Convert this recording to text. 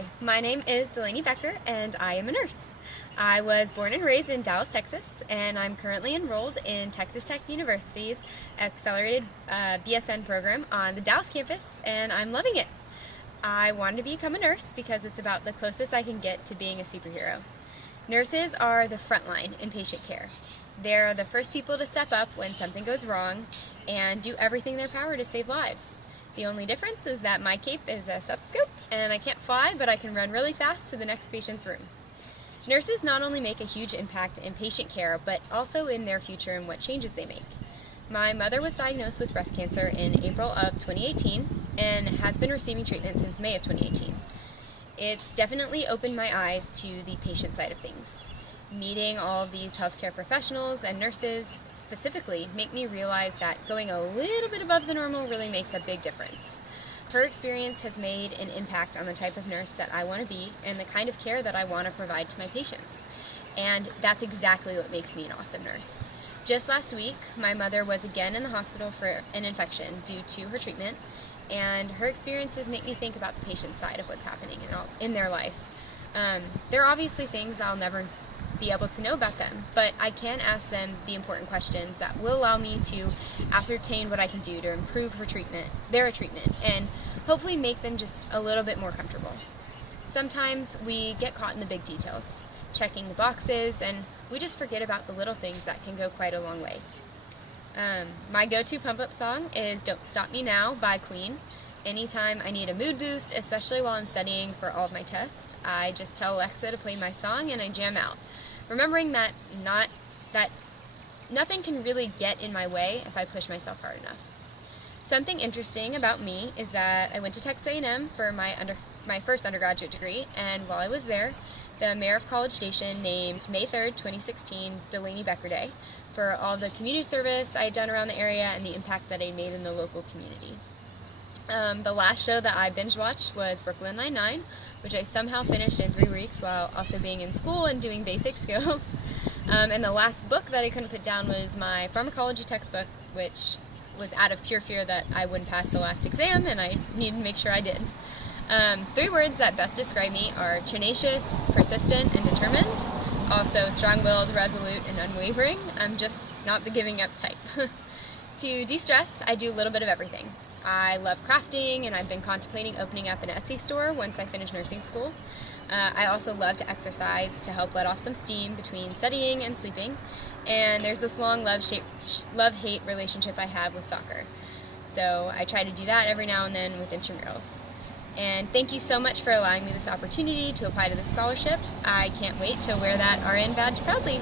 Hi, my name is Delaney Becker and I am a nurse. I was born and raised in Dallas, Texas, and I'm currently enrolled in Texas Tech University's accelerated BSN program on the Dallas campus, and I'm loving it. I wanted to become a nurse because it's about the closest I can get to being a superhero. Nurses are the front line in patient care. They're the first people to step up when something goes wrong and do everything in their power to save lives. The only difference is that my cape is a stethoscope and I can't fly, but I can run really fast to the next patient's room. Nurses not only make a huge impact in patient care, but also in their future and what changes they make. My mother was diagnosed with breast cancer in April of 2018 and has been receiving treatment since May of 2018. It's definitely opened my eyes to the patient side of things. Meeting all of these healthcare professionals and nurses specifically make me realize that going a little bit above the normal really makes a big difference. Her experience has made an impact on the type of nurse that I want to be and the kind of care that I want to provide to my patients. And that's exactly what makes me an awesome nurse. Just last week, my mother was again in the hospital for an infection due to her treatment, and her experiences make me think about the patient side of what's happening in their lives. There are obviously things I'll never be able to know about them, but I can ask them the important questions that will allow me to ascertain what I can do to improve their treatment, and hopefully make them just a little bit more comfortable. Sometimes we get caught in the big details, checking the boxes, and we just forget about the little things that can go quite a long way. My go-to pump-up song is Don't Stop Me Now by Queen. Anytime I need a mood boost, especially while I'm studying for all of my tests, I just tell Alexa to play my song and I jam out, remembering that nothing can really get in my way if I push myself hard enough. Something interesting about me is that I went to Texas A&M for my first undergraduate degree, and while I was there, the mayor of College Station named May 3rd, 2016 Delaney Becker Day for all the community service I had done around the area and the impact that I made in the local community. The last show that I binge watched was Brooklyn Nine-Nine, which I somehow finished in 3 weeks while also being in school and doing basic skills. And the last book that I couldn't put down was my pharmacology textbook, which was out of pure fear that I wouldn't pass the last exam, and I needed to make sure I did. 3 words that best describe me are tenacious, persistent, and determined. Also strong-willed, resolute, and unwavering. I'm just not the giving up type. To de-stress, I do a little bit of everything. I love crafting, and I've been contemplating opening up an Etsy store once I finish nursing school. I also love to exercise to help let off some steam between studying and sleeping. And there's this long love-hate relationship I have with soccer. So I try to do that every now and then with intramurals. And thank you so much for allowing me this opportunity to apply to this scholarship. I can't wait to wear that RN badge proudly.